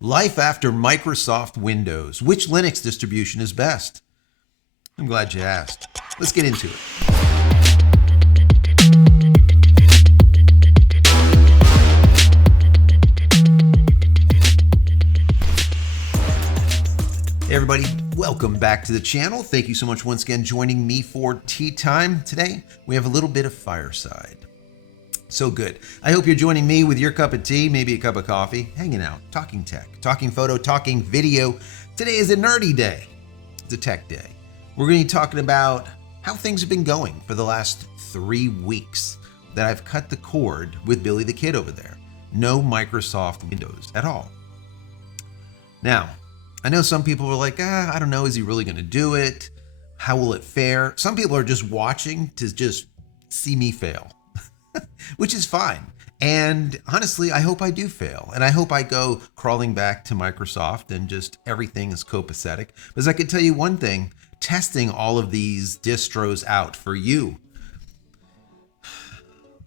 Life after Microsoft Windows. Which Linux distribution is best? I'm glad you asked. Let's get into it. Hey everybody, welcome back to the channel. Thank you so much once again joining me for tea time. Today, we have a little bit of fireside. So good. I hope you're joining me with your cup of tea, maybe a cup of coffee, hanging out, talking tech, talking photo, talking video. Today is a nerdy day. It's a tech day. We're going to be talking about how things have been going for the last 3 weeks that I've cut the cord with Billy the Kid over there. No Microsoft Windows at all. Now, I know some people are like, I don't know, is he really going to do it? How will it fare? Some people are just watching to just see me fail. Which is fine. And honestly, I hope I do fail. And I hope I go crawling back to Microsoft and just everything is copacetic. Because I can tell you one thing, testing all of these distros out for you,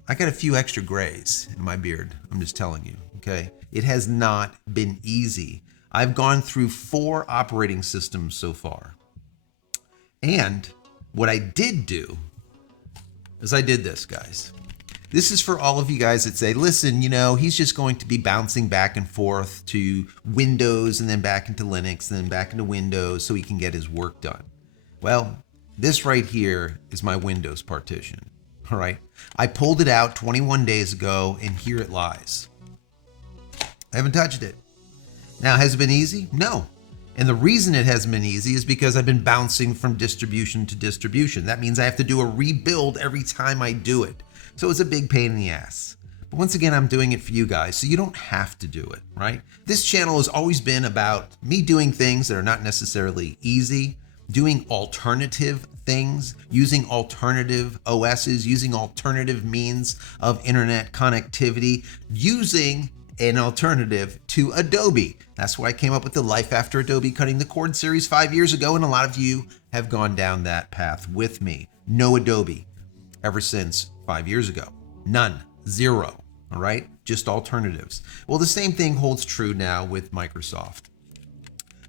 I got a few extra grays in my beard. I'm just telling you, okay? It has not been easy. I've gone through 4 operating systems so far. And what I did do is I did this, guys. This is for all of you guys that say, listen, you know, he's just going to be bouncing back and forth to Windows and then back into Linux and then back into Windows so he can get his work done. Well, this right here is my Windows partition, all right? I pulled it out 21 days ago and here it lies. I haven't touched it. Now, has it been easy? No. And the reason it hasn't been easy is because I've been bouncing from distribution to distribution. That means I have to do a rebuild every time I do it. So it's a big pain in the ass. But once again, I'm doing it for you guys, so you don't have to do it, right? This channel has always been about me doing things that are not necessarily easy, doing alternative things, using alternative OSs, using alternative means of internet connectivity, using an alternative to Adobe. That's why I came up with the Life After Adobe Cutting the Cord series 5 years ago, and a lot of you have gone down that path with me. No Adobe ever since 5 years ago. None. Zero. All right? Just alternatives. Well, the same thing holds true now with Microsoft.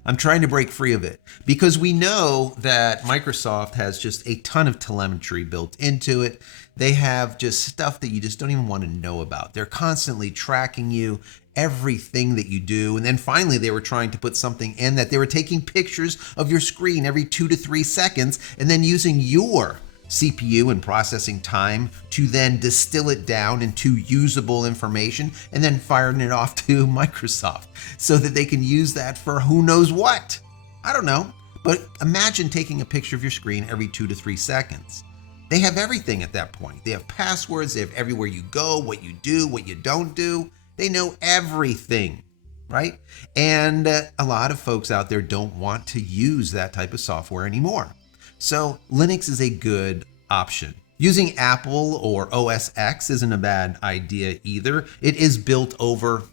I'm trying to break free of it because we know that Microsoft has just a ton of telemetry built into it. They have just stuff that you just don't even want to know about. They're constantly tracking you, everything that you do. And then finally, they were trying to put something in that they were taking pictures of your screen every 2 to 3 seconds and then using your CPU and processing time to then distill it down into usable information and then firing it off to Microsoft so that they can use that for who knows what. I don't know, but imagine taking a picture of your screen every 2 to 3 seconds. They have everything at that point. They have passwords, they have everywhere you go, what you do, what you don't do. They know everything, right? And a lot of folks out there don't want to use that type of software anymore. So Linux is a good option. Using Apple or OS X isn't a bad idea either. It is built over,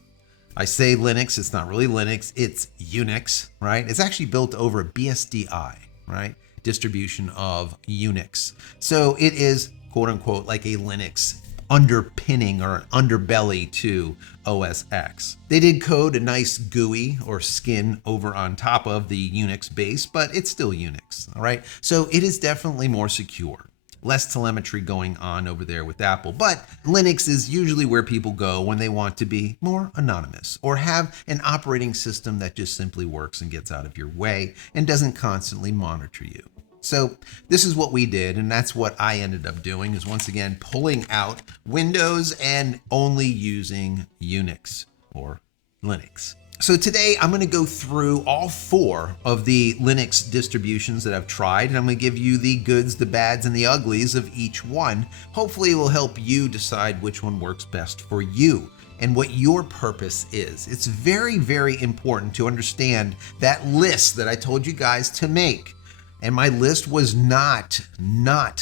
I say Linux, it's not really Linux, it's Unix, right? It's actually built over BSDI, right? Distribution of Unix. So it is quote unquote like a Linux underpinning or underbelly to OS X. They did code a nice GUI or skin over on top of the Unix base, but it's still Unix, all right? So it is definitely more secure. Less telemetry going on over there with Apple, but Linux is usually where people go when they want to be more anonymous or have an operating system that just simply works and gets out of your way and doesn't constantly monitor you. So this is what we did, and that's what I ended up doing, is once again pulling out Windows and only using Unix or Linux. So today I'm going to go through all 4 of the Linux distributions that I've tried, and I'm going to give you the goods, the bads, and the uglies of each one. Hopefully it will help you decide which one works best for you and what your purpose is. It's very, very important to understand that list that I told you guys to make. And my list was not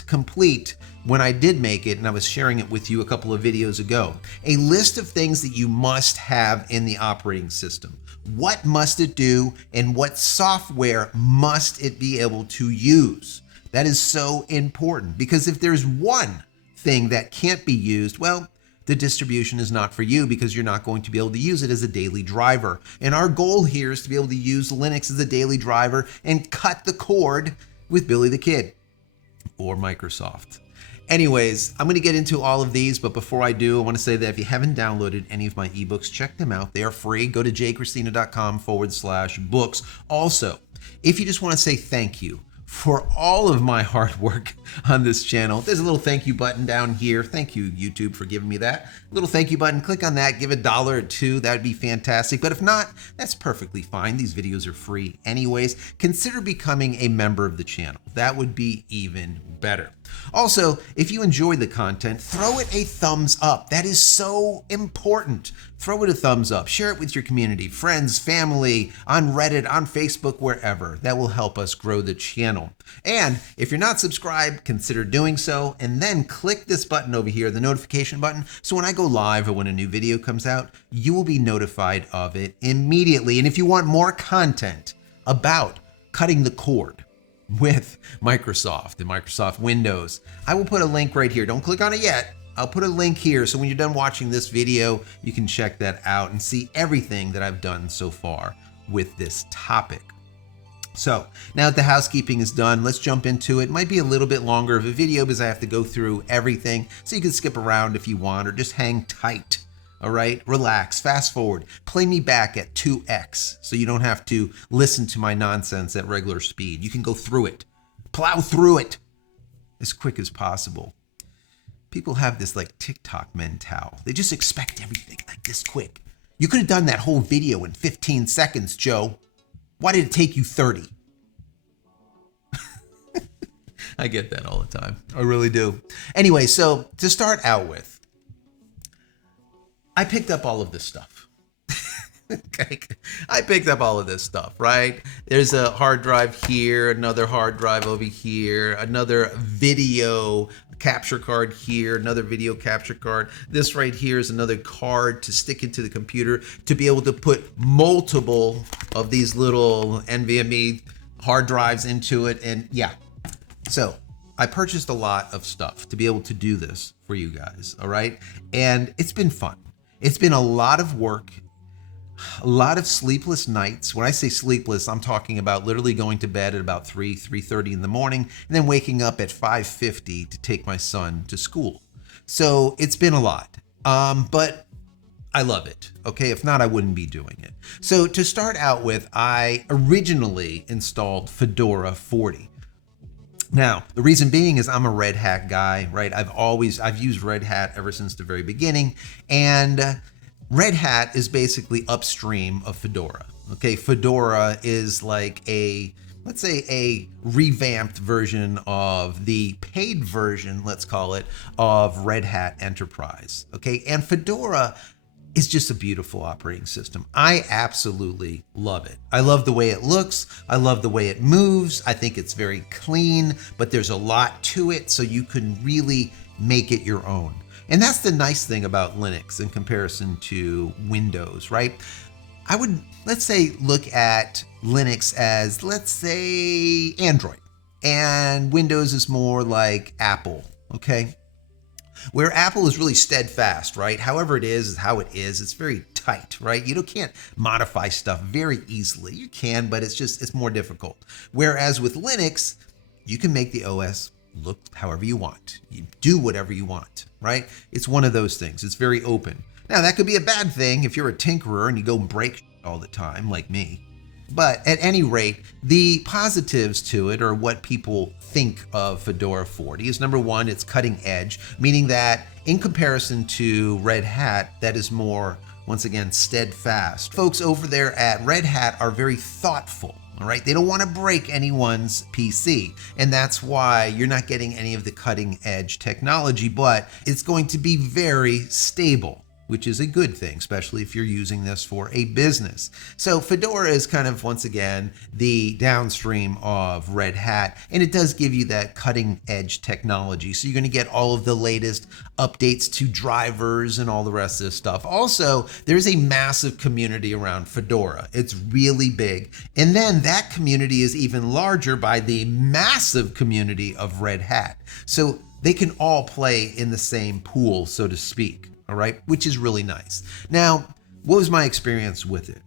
complete when I did make it, and I was sharing it with you a couple of videos ago. A list of things that you must have in the operating system. What must it do, and what software must it be able to use? That is so important, because if there's one thing that can't be used, well, the distribution is not for you because you're not going to be able to use it as a daily driver. And our goal here is to be able to use Linux as a daily driver and cut the cord with Billy the Kid or Microsoft. Anyways, I'm going to get into all of these, but before I do, I want to say that if you haven't downloaded any of my ebooks, check them out. They are free. Go to jcristina.com/books. Also, if you just want to say thank you for all of my hard work on this channel, there's a little thank you button down here. Thank you, YouTube, for giving me that. Little thank you button. Click on that. Give $1 or $2. That would be fantastic. But if not, that's perfectly fine. These videos are free anyways. Consider becoming a member of the channel. That would be even better. Also, if you enjoyed the content, throw it a thumbs up. That is so important. Throw it a thumbs up. Share it with your community, friends, family, on Reddit, on Facebook, wherever. That will help us grow the channel. And if you're not subscribed, consider doing so. And then click this button over here, the notification button. So when I go live or when a new video comes out, you will be notified of it immediately. And if you want more content about cutting the cord with Microsoft and Microsoft Windows, I will put a link right here. Don't click on it yet. I'll put a link here so when you're done watching this video, you can check that out and see everything that I've done so far with this topic. So now that the housekeeping is done, let's jump into it. It might be a little bit longer of a video because I have to go through everything, so you can skip around if you want or just hang tight. All right, relax, fast forward, play me back at 2x so you don't have to listen to my nonsense at regular speed. You can go through it, plow through it as quick as possible. People have this like TikTok mentality. They just expect everything like this quick. You could have done that whole video in 15 seconds, Joe. Why did it take you 30? I get that all the time. I really do. Anyway, so to start out with, I picked up all of this stuff. Okay. I picked up all of this stuff, right? There's a hard drive here, another hard drive over here, another video capture card here, another video capture card. This right here is another card to stick into the computer to be able to put multiple of these little NVMe hard drives into it. And yeah, so I purchased a lot of stuff to be able to do this for you guys, all right? And it's been fun. It's been a lot of work, a lot of sleepless nights. When I say sleepless, I'm talking about literally going to bed at about 3:30 in the morning, and then waking up at 5:50 to take my son to school. So it's been a lot, but I love it. Okay, if not, I wouldn't be doing it. So to start out with, I originally installed Fedora 40. Now, the reason being is I'm a Red Hat guy, right? I've used Red Hat ever since the very beginning, and Red Hat is basically upstream of Fedora. Okay, Fedora is like let's say a revamped version of the paid version, let's call it, of Red Hat Enterprise. Okay, and Fedora is just a beautiful operating system. I absolutely love it. I love the way it looks. I love the way it moves. I think it's very clean, but there's a lot to it, so you can really make it your own. And that's the nice thing about Linux in comparison to Windows, right? I would, let's say, look at Linux as, let's say, Android. And Windows is more like Apple, okay? Where Apple is really steadfast, right? However it is how it is. It's very tight, right? You can't modify stuff very easily. You can, but it's more difficult. Whereas with Linux, you can make the OS look however you want. You do whatever you want, right? It's one of those things. It's very open. Now, that could be a bad thing if you're a tinkerer and you go and break all the time, like me. But at any rate, the positives to it, or what people think of Fedora 40, is number one, it's cutting edge, meaning that in comparison to Red Hat, that is more, once again, steadfast. Folks over there at Red Hat are very thoughtful. All right, they don't want to break anyone's PC, and that's why you're not getting any of the cutting edge technology, but it's going to be very stable, which is a good thing, especially if you're using this for a business. So Fedora is kind of, once again, the downstream of Red Hat, and it does give you that cutting edge technology. So you're gonna get all of the latest updates to drivers and all the rest of this stuff. Also, there's a massive community around Fedora. It's really big. And then that community is even larger by the massive community of Red Hat. So they can all play in the same pool, so to speak. all right, which is really nice. Now, what was my experience with it?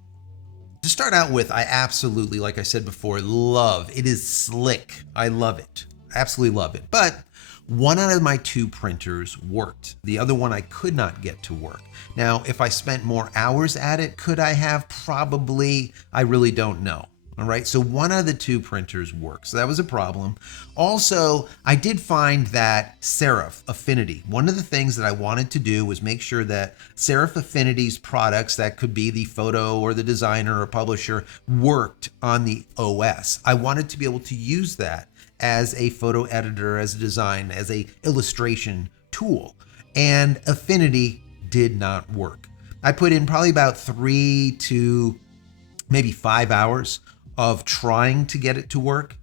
To start out with, I absolutely, like I said before, love. It is slick. I love it. Absolutely love it. But one out of my 2 printers worked. The other one I could not get to work. Now, if I spent more hours at it, could I have? Probably. I really don't know. All right, so one out of the 2 printers works. So that was a problem. Also, I did find that serif affinity. One of the things that I wanted to do was make sure that serif affinity's products, that could be the photo or the designer or publisher, worked on the OS. I wanted to be able to use that as a photo editor, as a design, as a illustration tool. And affinity did not work. I put in probably about 3 to maybe 5 hours of trying to get it to work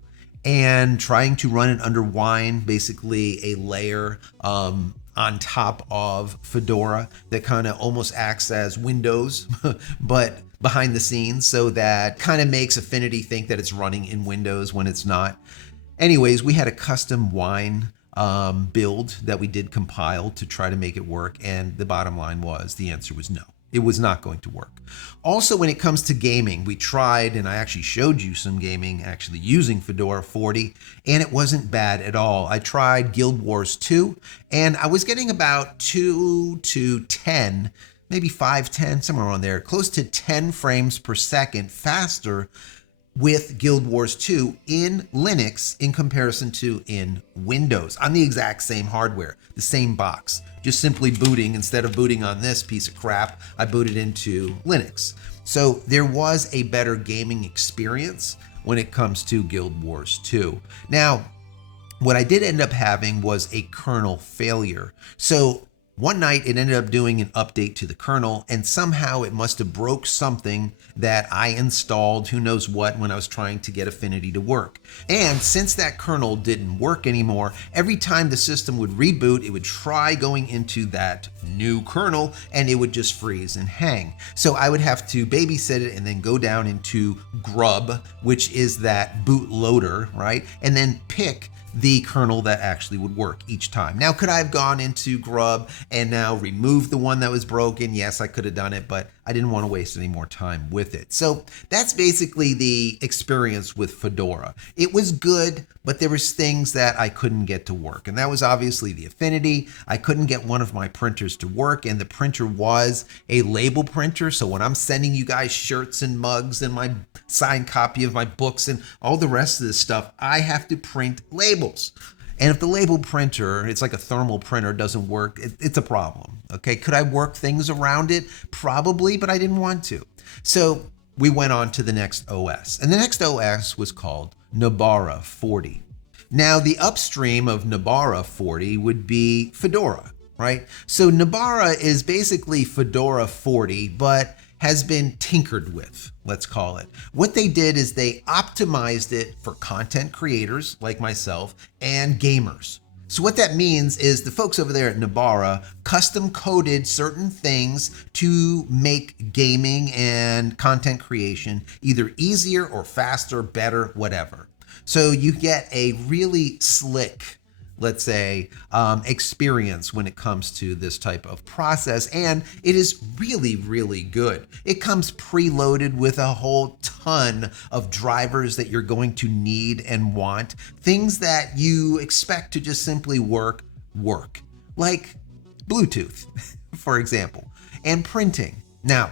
and trying to run it under Wine, basically a layer on top of Fedora that kind of almost acts as Windows, but behind the scenes, so that kind of makes Affinity think that it's running in Windows when it's not. Anyways, we had a custom Wine build that we did compile to try to make it work, and the bottom line was the answer was no. It was not going to work. Also, when it comes to gaming, we tried, and I actually showed you some gaming actually using Fedora 40, and it wasn't bad at all. I tried Guild Wars 2, and I was getting about 2 to 10, maybe 5, 10, somewhere around there, close to 10 frames per second faster with Guild Wars 2 in Linux in comparison to in Windows on the exact same hardware, the same box. Just simply booting, instead of booting on this piece of crap, I booted into Linux. So there was a better gaming experience when it comes to Guild Wars 2. Now, what I did end up having was a kernel failure. So one night it ended up doing an update to the kernel, and somehow it must have broke something that I installed, who knows what, when I was trying to get Affinity to work. And since that kernel didn't work anymore, every time the system would reboot, it would try going into that new kernel and it would just freeze and hang. So I would have to babysit it and then go down into Grub, which is that bootloader, right? And then pick the kernel that actually would work each time. Now, could I have gone into Grub and now removed the one that was broken? Yes, I could have done it, but I didn't want to waste any more time with it. So that's basically the experience with Fedora. It was good, but there was things that I couldn't get to work. And that was obviously the Affinity. I couldn't get one of my printers to work, and the printer was a label printer. So when I'm sending you guys shirts and mugs and my signed copy of my books and all the rest of this stuff, I have to print labels. And if the label printer, it's like a thermal printer, doesn't work, it's a problem. Okay, could I work things around it? Probably, but I didn't want to. So we went on to the next OS. And the next OS was called Nobara 40. Now, the upstream of Nobara 40 would be Fedora, right? So Nobara is basically Fedora 40, but has been tinkered with, let's call it. What they did is they optimized it for content creators like myself and gamers. So what that means is the folks over there at Nobara custom coded certain things to make gaming and content creation either easier or faster, better, whatever. So you get a really slick, let's say, experience when it comes to this type of process. And it is really, really good. It comes preloaded with a whole ton of drivers that you're going to need and want. Things that you expect to just simply work. Like Bluetooth, for example, and printing. Now,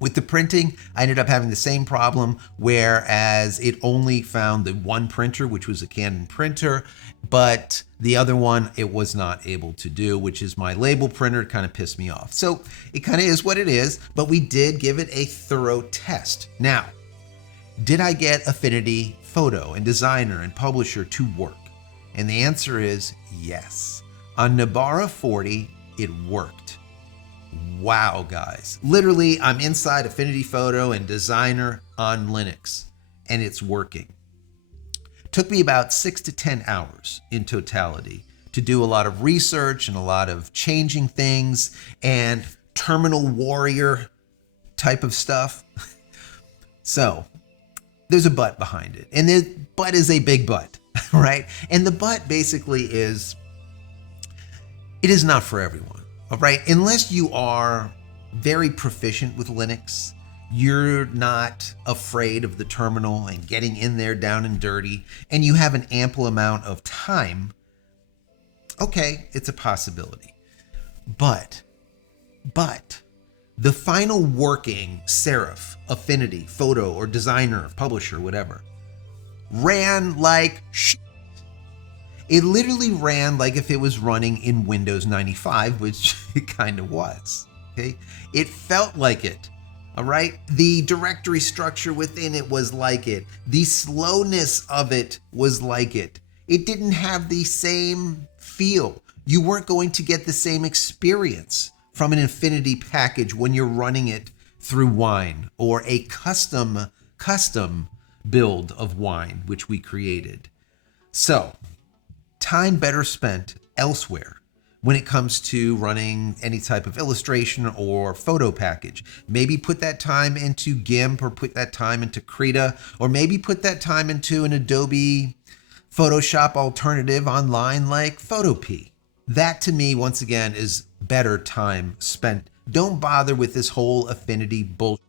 with the printing, I ended up having the same problem, whereas it only found the one printer, which was a Canon printer, but the other one it was not able to do, which is my label printer. It kind of pissed me off. So it kind of is what it is, but we did give it a thorough test. Now, did I get Affinity Photo and Designer and Publisher to work? And the answer is yes. On Nobara 40, it worked. Wow, guys. Literally, I'm inside Affinity Photo and Designer on Linux, and it's working. Took me about 6 to 10 hours in totality to do a lot of research and a lot of changing things and terminal warrior type of stuff. So there's a but behind it, and the but is a big but, right? And the but basically is, it is not for everyone. All right, unless you are very proficient with Linux, you're not afraid of the terminal and getting in there down and dirty, and you have an ample amount of time, okay, it's a possibility. But the final working serif, affinity, photo, or designer, publisher, whatever, ran like shit. It literally ran like if it was running in Windows 95, which it kind of was. Okay, it felt like it. All right, the directory structure within it was like it. The slowness of it was like it. It didn't have the same feel. You weren't going to get the same experience from an Affinity package when you're running it through Wine or a custom build of Wine, which we created. So, time better spent elsewhere when it comes to running any type of illustration or photo package. Maybe put that time into GIMP, or put that time into Krita, or maybe put that time into an Adobe Photoshop alternative online like Photopea. That to me, once again, is better time spent. Don't bother with this whole Affinity bullshit.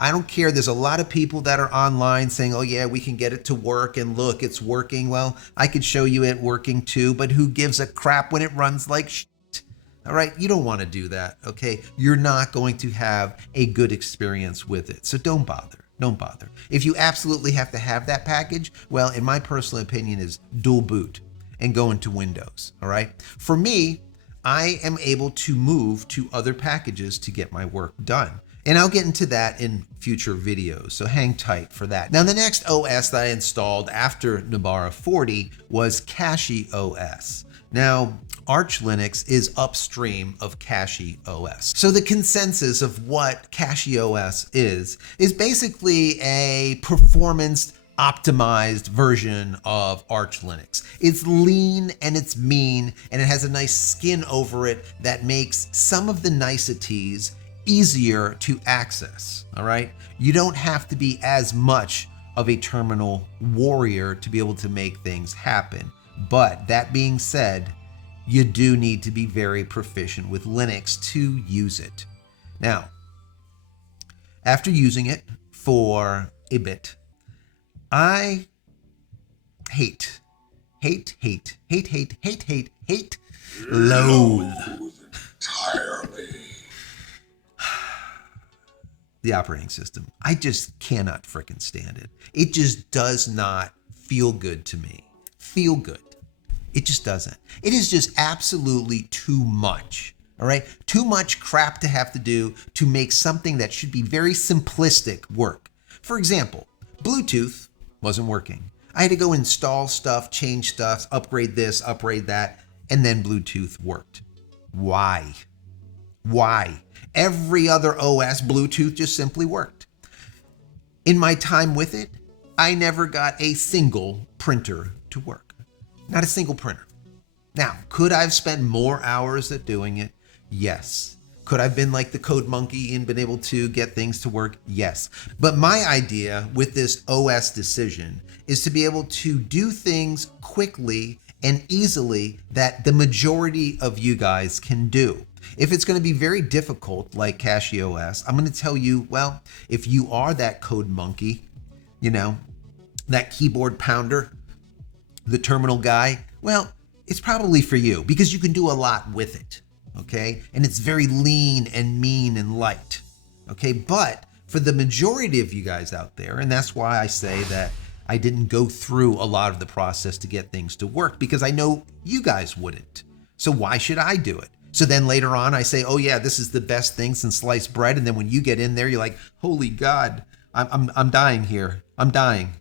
I don't care. There's a lot of people that are online saying, oh yeah, we can get it to work, and look, it's working. Well, I could show you it working too, but who gives a crap when it runs like shit? All right, you don't want to do that, okay? You're not going to have a good experience with it, so don't bother. Don't bother. If you absolutely have to have that package, well, in my personal opinion, is dual boot and go into Windows, all right? For me, I am able to move to other packages to get my work done. And I'll get into that in future videos, so hang tight for that. Now, the next OS that I installed after Nobara 40 was CachyOS. Now, Arch Linux is upstream of CachyOS. So the consensus of what CachyOS is basically a performance optimized version of Arch Linux. It's lean and it's mean, and it has a nice skin over it that makes some of the niceties easier to access, all right? You don't have to be as much of a terminal warrior to be able to make things happen. But that being said, you do need to be very proficient with Linux to use it. Now, after using it for a bit, I loathe entirely the operating system. I just cannot frickin' stand it. It just does not feel good to me. Feel good. It just doesn't. It is just absolutely too much. All right? Too much crap to have to do to make something that should be very simplistic work. For example, Bluetooth wasn't working. I had to go install stuff, change stuff, upgrade this, upgrade that, and then Bluetooth worked. Why? Why? Every other OS, Bluetooth just simply worked. In my time with it, I never got a single printer to work. Not a single printer. Now, could I have spent more hours at doing it? Yes. Could I have been like the code monkey and been able to get things to work? Yes. But my idea with this OS decision is to be able to do things quickly and easily that the majority of you guys can do. If it's going to be very difficult, like CachyOS, I'm going to tell you, well, if you are that code monkey, you know, that keyboard pounder, the terminal guy, well, it's probably for you because you can do a lot with it, okay? And it's very lean and mean and light, okay? But for the majority of you guys out there, and that's why I say that I didn't go through a lot of the process to get things to work, because I know you guys wouldn't. So why should I do it? So then later on I say, oh yeah, this is the best thing since sliced bread. And then when you get in there, you're like, holy God, I'm dying here. I'm dying.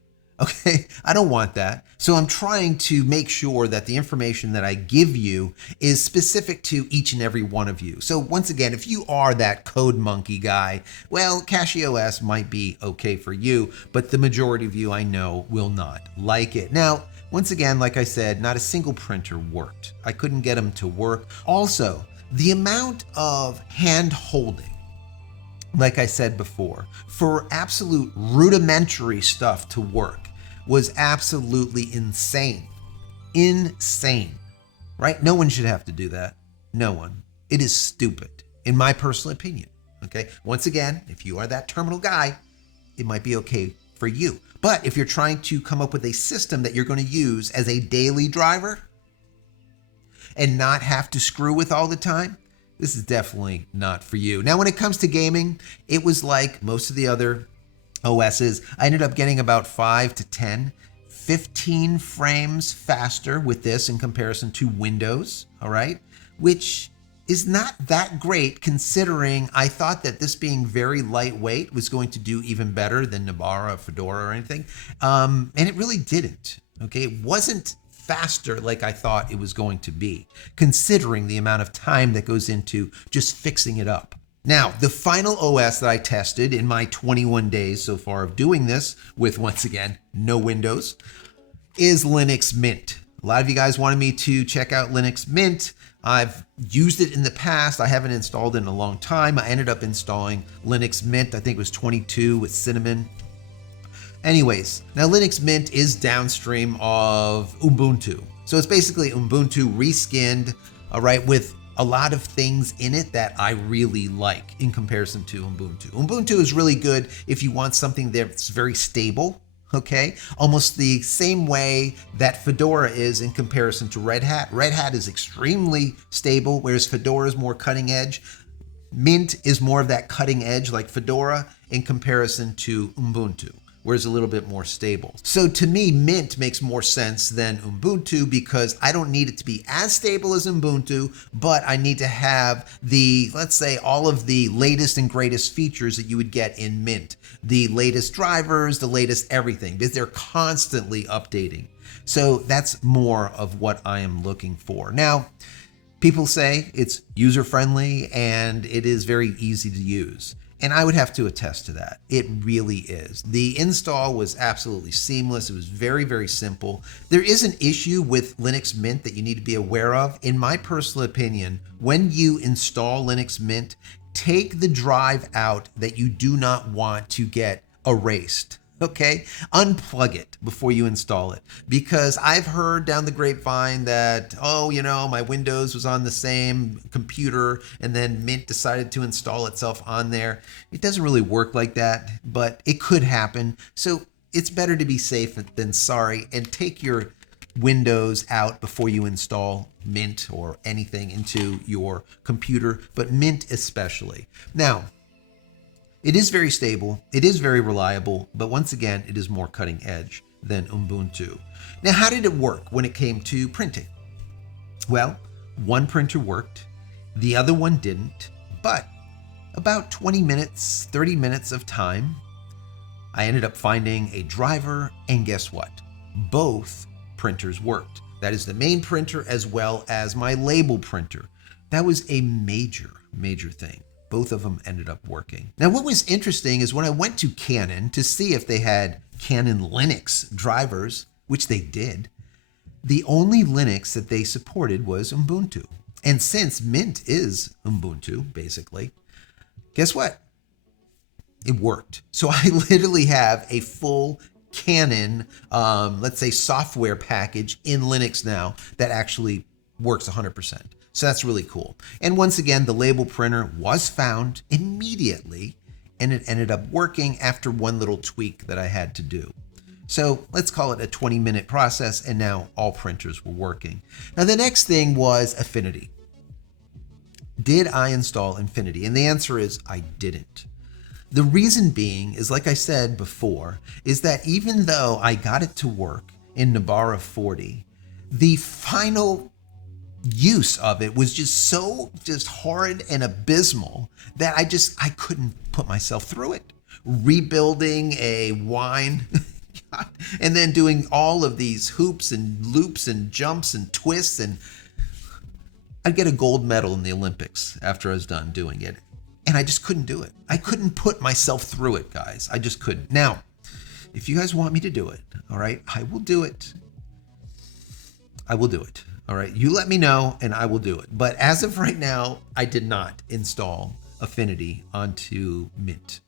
Okay, I don't want that. So I'm trying to make sure that the information that I give you is specific to each and every one of you. So once again, if you are that code monkey guy, well, CachyOS might be okay for you, but the majority of you I know will not like it. Now, once again, like I said, not a single printer worked. I couldn't get them to work. Also, the amount of hand holding, like I said before, for absolute rudimentary stuff to work was absolutely insane. Insane, right? No one should have to do that. No one. It is stupid, in my personal opinion. Okay. Once again, if you are that terminal guy, it might be okay for you. But if you're trying to come up with a system that you're going to use as a daily driver and not have to screw with all the time, this is definitely not for you. Now, when it comes to gaming, it was like most of the other OSs. I ended up getting about 5 to 10, 15 frames faster with this in comparison to Windows, all right? Which is not that great considering I thought that this being very lightweight was going to do even better than Nobara, Fedora, or anything. And it really didn't, okay? It wasn't faster like I thought it was going to be, considering the amount of time that goes into just fixing it up. Now, the final OS that I tested in my 21 days so far of doing this with, once again, no Windows, is Linux Mint. A lot of you guys wanted me to check out Linux Mint. I've used it in the past. I haven't installed it in a long time. I ended up installing Linux Mint. I think it was 22 with Cinnamon. Anyways, now Linux Mint is downstream of Ubuntu. So it's basically Ubuntu reskinned, all right, with a lot of things in it that I really like in comparison to Ubuntu. Ubuntu is really good if you want something that's very stable, okay? Almost the same way that Fedora is in comparison to Red Hat. Red Hat is extremely stable, whereas Fedora is more cutting edge. Mint is more of that cutting edge like Fedora in comparison to Ubuntu, whereas a little bit more stable. So to me, Mint makes more sense than Ubuntu because I don't need it to be as stable as Ubuntu, but I need to have the, let's say, all of the latest and greatest features that you would get in Mint. The latest drivers, the latest everything, because they're constantly updating. So that's more of what I am looking for. Now, people say it's user-friendly and it is very easy to use. And I would have to attest to that. It really is. The install was absolutely seamless. It was very, very simple. There is an issue with Linux Mint that you need to be aware of. In my personal opinion, when you install Linux Mint, take the drive out that you do not want to get erased. Okay, unplug it before you install it, because I've heard down the grapevine that, oh, you know, my Windows was on the same computer and then Mint decided to install itself on there. It doesn't really work like that, but it could happen. So it's better to be safe than sorry, and take your Windows out before you install Mint or anything into your computer, but Mint especially. Now, it is very stable, it is very reliable, but once again, it is more cutting edge than Ubuntu. Now, how did it work when it came to printing? Well, one printer worked, the other one didn't, but about 20 minutes, 30 minutes of time, I ended up finding a driver, and guess what? Both printers worked. That is the main printer as well as my label printer. That was a major, major thing. Both of them ended up working. Now, what was interesting is when I went to Canon to see if they had Canon Linux drivers, which they did, the only Linux that they supported was Ubuntu. And since Mint is Ubuntu, basically, guess what? It worked. So I literally have a full Canon, let's say, software package in Linux now that actually works 100%. So that's really cool. And once again, the label printer was found immediately, and it ended up working after one little tweak that I had to do. So let's call it a 20-minute process, and now all printers were working. Now the next thing was Affinity. Did I install Affinity? And the answer is I didn't. The reason being is, like I said before, is that even though I got it to work in Nobara 40, the final use of it was just so horrid and abysmal that I couldn't put myself through it. Rebuilding a wine and then doing all of these hoops and loops and jumps and twists, and I'd get a gold medal in the Olympics after I was done doing it. And I just couldn't do it. I couldn't put myself through it, guys. I just couldn't. Now, if you guys want me to do it, all right, I will do it. I will do it. All right, you let me know and I will do it. But as of right now, I did not install Affinity onto Mint.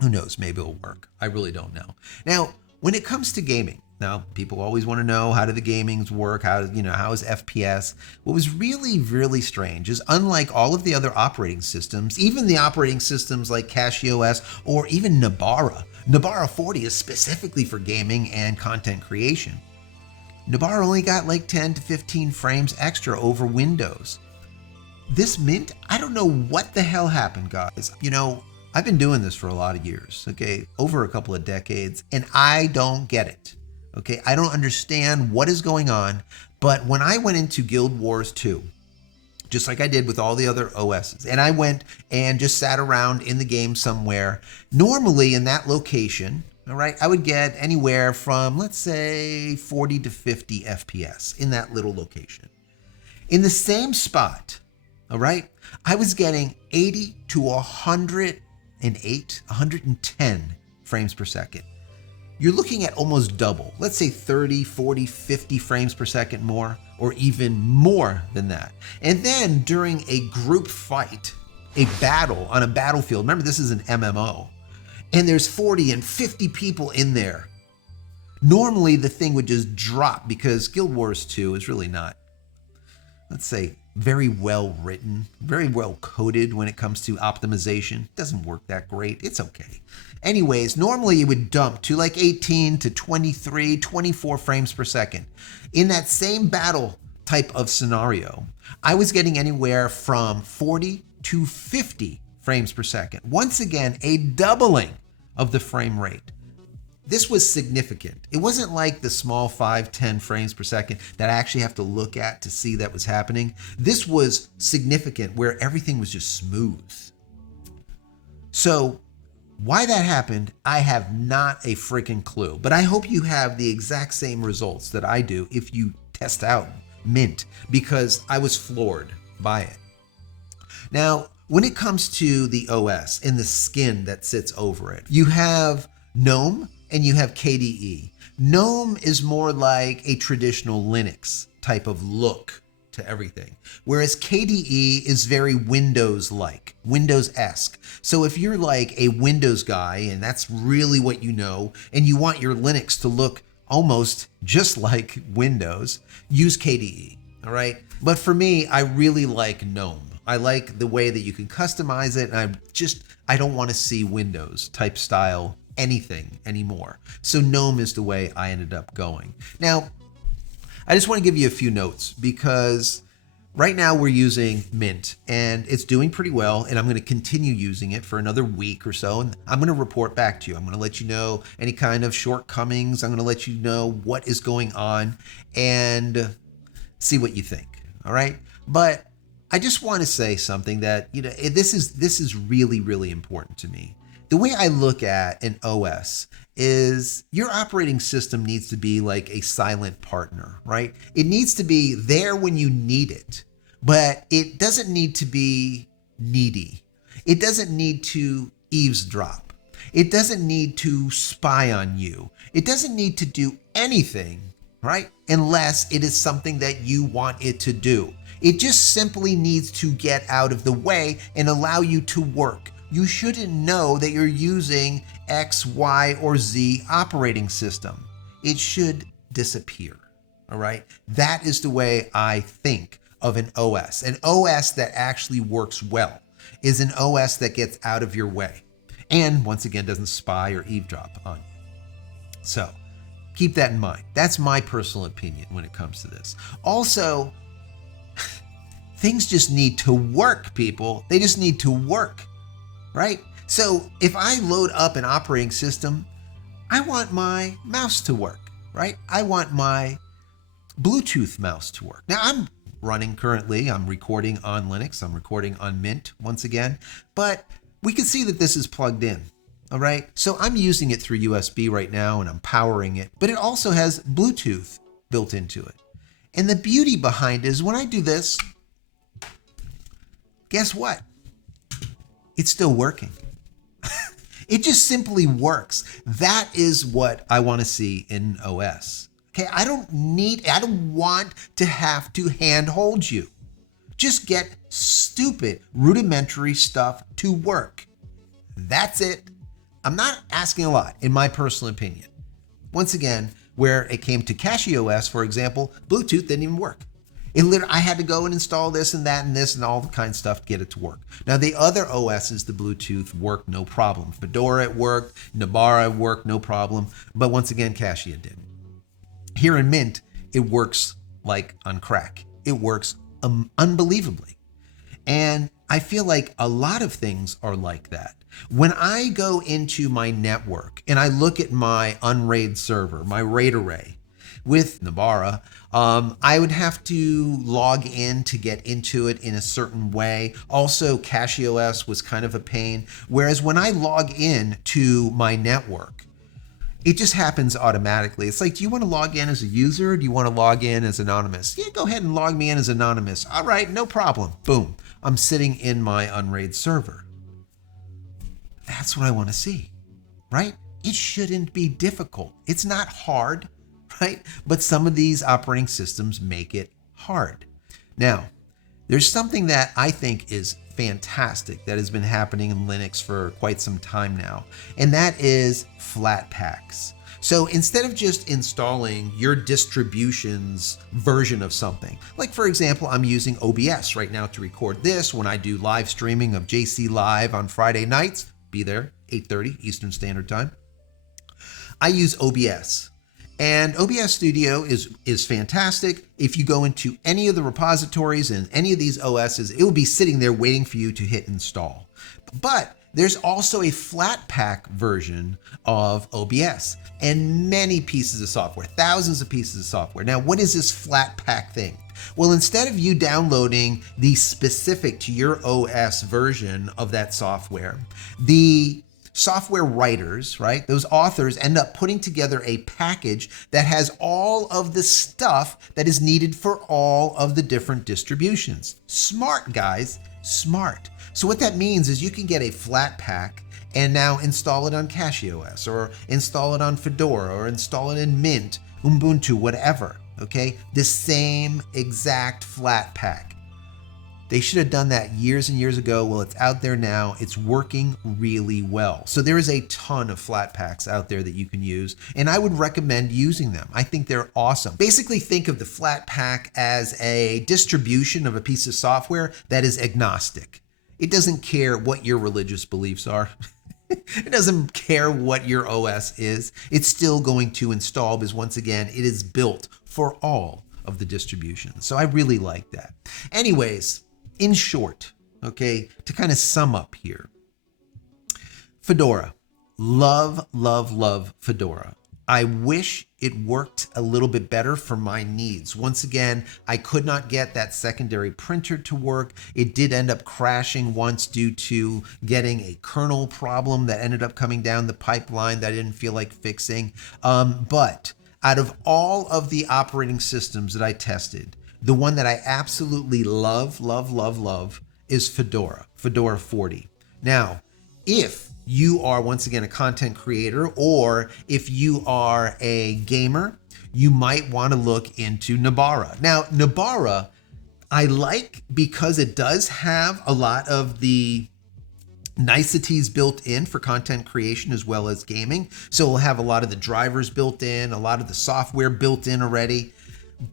Who knows, maybe it'll work. I really don't know. Now, when it comes to gaming, Now, people always want to know, how do the gamings work? How is FPS? What was really, really strange is, unlike all of the other operating systems, even the operating systems like CachyOS or even Nobara 40 is specifically for gaming and content creation. Nobara only got like 10 to 15 frames extra over Windows. This Mint, I don't know what the hell happened, guys. I've been doing this for a lot of years, okay, over a couple of decades, and I don't get it. Okay, I don't understand what is going on, but when I went into Guild Wars 2, just like I did with all the other OSs, and I went and just sat around in the game somewhere, normally in that location, all right, I would get anywhere from, let's say, 40 to 50 FPS in that little location. In the same spot, all right, I was getting 80 to 108, 110 frames per second. You're looking at almost double, let's say 30, 40, 50 frames per second more, or even more than that. And then during a group fight, a battle on a battlefield, remember this is an MMO, and there's 40 and 50 people in there. Normally the thing would just drop because Guild Wars 2 is really not, let's say, very well written, very well coded when it comes to optimization. Doesn't work that great. It's okay. Anyways, normally it would dump to like 18 to 23, 24 frames per second. In that same battle type of scenario, I was getting anywhere from 40 to 50 frames per second. Once again, a doubling of the frame rate. This was significant. It wasn't like the small 5, 10 frames per second that I actually have to look at to see that was happening. This was significant where everything was just smooth. So why that happened, I have not a freaking clue, but I hope you have the exact same results that I do if you test out Mint, because I was floored by it. Now, when it comes to the OS and the skin that sits over it, you have GNOME and you have KDE. GNOME is more like a traditional Linux type of look to everything, whereas KDE is very Windows-like, Windows-esque. So if you're like a Windows guy and that's really what you know, and you want your Linux to look almost just like Windows, use KDE, all right? But for me, I really like GNOME. I like the way that you can customize it, and I don't want to see Windows type style anything anymore. So GNOME is the way I ended up going. Now, I just want to give you a few notes because right now we're using Mint and it's doing pretty well, and I'm going to continue using it for another week or so, and I'm going to report back to you. I'm going to let you know any kind of shortcomings. I'm going to let you know what is going on and see what you think. All right? But I just want to say something that, this is really, really important to me. The way I look at an OS is your operating system needs to be like a silent partner, right? It needs to be there when you need it, but it doesn't need to be needy. It doesn't need to eavesdrop. It doesn't need to spy on you. It doesn't need to do anything, right? Unless it is something that you want it to do. It just simply needs to get out of the way and allow you to work. You shouldn't know that you're using X, Y, or Z operating system. It should disappear, all right? That is the way I think of an OS. An OS that actually works well is an OS that gets out of your way and, once again, doesn't spy or eavesdrop on you. So keep that in mind. That's my personal opinion when it comes to this. Also, things just need to work, people. They just need to work. Right? So if I load up an operating system, I want my mouse to work, right? I want my Bluetooth mouse to work. Now I'm recording on Linux, I'm recording on Mint once again, but we can see that this is plugged in, all right? So I'm using it through USB right now and I'm powering it, but it also has Bluetooth built into it. And the beauty behind it is when I do this, guess what? It's still working. It just simply works. That is what I want to see in OS. Okay, I don't want to have to handhold you. Just get stupid, rudimentary stuff to work. That's it. I'm not asking a lot, in my personal opinion. Once again, Where it came to CachyOS, for example, Bluetooth didn't even work. I had to go and install this and that and this and all the kind of stuff to get it to work. Now, the other OSs, the Bluetooth worked no problem. Fedora, it worked. Nobara worked no problem. But once again, Cachio didn't. Here in Mint, it works like on crack. It works unbelievably. And I feel like a lot of things are like that. When I go into my network and I look at my unraid server, my RAID array with Nobara, I would have to log in to get into it in a certain way. Also, CachyOS was kind of a pain. Whereas when I log in to my network, it just happens automatically. It's like, do you want to log in as a user or do you want to log in as anonymous? Yeah, go ahead and log me in as anonymous. All right, no problem. Boom. I'm sitting in my unraid server. That's what I want to see, right? It shouldn't be difficult. It's not hard, right? But some of these operating systems make it hard. Now, there's something that I think is fantastic that has been happening in Linux for quite some time now, and that is Flatpaks. So instead of just installing your distribution's version of something, like for example, I'm using OBS right now to record this when I do live streaming of JC Live on Friday nights, be there, 8:30 Eastern Standard Time. I use OBS. And OBS Studio is fantastic. If you go into any of the repositories and any of these OSs, it will be sitting there waiting for you to hit install. But there's also a Flatpak version of OBS and many pieces of software, thousands of pieces of software. Now, what is this Flatpak thing? Well, instead of you downloading the specific to your OS version of that software, the software writers, right? Those authors end up putting together a package that has all of the stuff that is needed for all of the different distributions. Smart, guys, smart. So what that means is you can get a Flatpak and now install it on CachyOS or install it on Fedora or install it in Mint, Ubuntu, whatever, okay? The same exact Flatpak. They should have done that years and years ago. Well, it's out there now. It's working really well. So there is a ton of Flatpaks out there that you can use, and I would recommend using them. I think they're awesome. Basically, think of the Flatpak as a distribution of a piece of software that is agnostic. It doesn't care what your religious beliefs are. It doesn't care what your OS is. It's still going to install because, once again, it is built for all of the distributions. So I really like that. Anyways, in short, okay, to kind of sum up here, Fedora, love, love, love Fedora. I wish it worked a little bit better for my needs. Once again, I could not get that secondary printer to work. It did end up crashing once due to getting a kernel problem that ended up coming down the pipeline that I didn't feel like fixing. But out of all of the operating systems that I tested, the one that I absolutely love, love, love, love is Fedora, Fedora 40. Now, if you are, once again, a content creator, or if you are a gamer, you might want to look into Nobara. Now, Nobara, I like because it does have a lot of the niceties built in for content creation as well as gaming. So we'll have a lot of the drivers built in, a lot of the software built in already,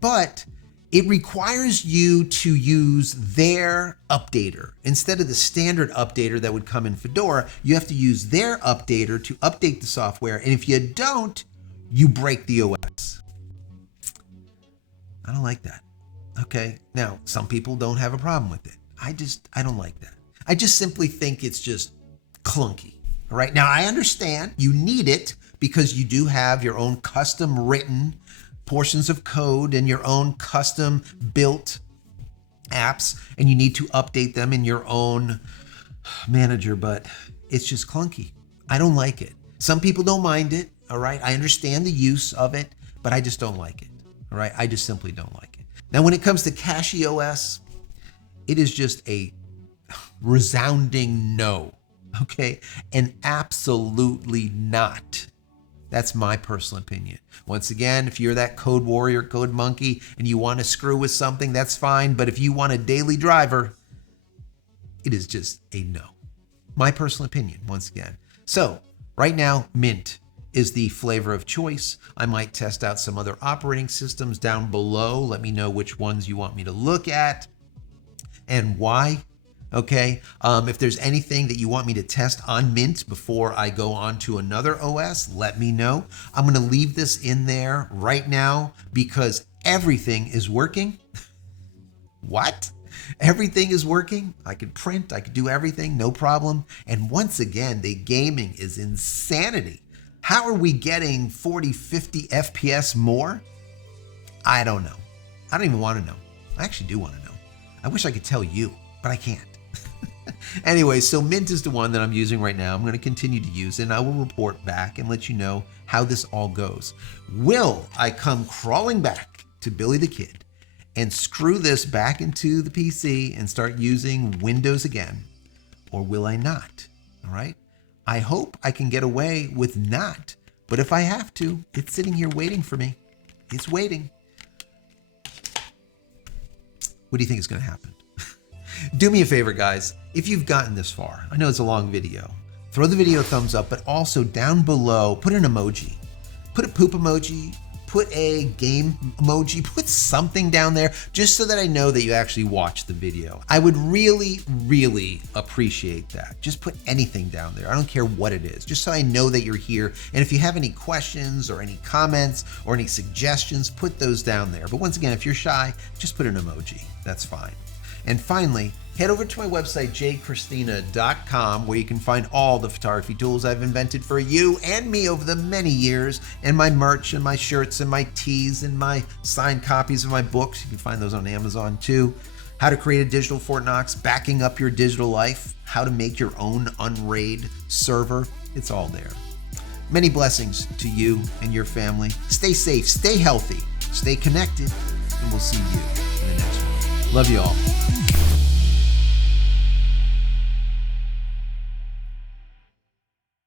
but it requires you to use their updater. Instead of the standard updater that would come in Fedora, you have to use their updater to update the software. And if you don't, you break the OS. I don't like that. Okay. Now, some people don't have a problem with it. I don't like that. I just simply think it's just clunky. All right. Now, I understand you need it because you do have your own custom written portions of code and your own custom built apps, and you need to update them in your own manager, but it's just clunky. I don't like it. Some people don't mind it, all right? I understand the use of it, but I just don't like it, all right? I just simply don't like it. Now, when it comes to CachyOS, it is just a resounding no, okay? And absolutely not. That's my personal opinion. Once again, if you're that code warrior, code monkey, and you want to screw with something, that's fine. But if you want a daily driver, it is just a no. My personal opinion, once again. So right now, Mint is the flavor of choice. I might test out some other operating systems down below. Let me know which ones you want me to look at and why. Okay, if there's anything that you want me to test on Mint before I go on to another OS, let me know. I'm gonna leave this in there right now because everything is working. What? Everything is working. I could print, I could do everything, no problem. And once again, the gaming is insanity. How are we getting 40, 50 FPS more? I don't know. I don't even want to know. I actually do want to know. I wish I could tell you, but I can't. Anyway, so Mint is the one that I'm using right now. I'm going to continue to use it, and I will report back and let you know how this all goes. Will I come crawling back to Billy the Kid and screw this back into the PC and start using Windows again? Or will I not? All right. I hope I can get away with not, but if I have to, it's sitting here waiting for me. It's waiting. What do you think is going to happen? Do me a favor, guys. If you've gotten this far, I know it's a long video, throw the video a thumbs up, but also down below, put an emoji. Put a poop emoji, put a game emoji, put something down there just so that I know that you actually watched the video. I would really, really appreciate that. Just put anything down there. I don't care what it is, just so I know that you're here. And if you have any questions or any comments or any suggestions, put those down there. But once again, if you're shy, just put an emoji. That's fine. And finally, head over to my website, JCristina.com, where you can find all the photography tools I've invented for you and me over the many years, and my merch and my shirts and my tees and my signed copies of my books. You can find those on Amazon too. How to create a digital Fort Knox, backing up your digital life, how to make your own Unraid server. It's all there. Many blessings to you and your family. Stay safe, stay healthy, stay connected, and we'll see you in the next one. Love you all.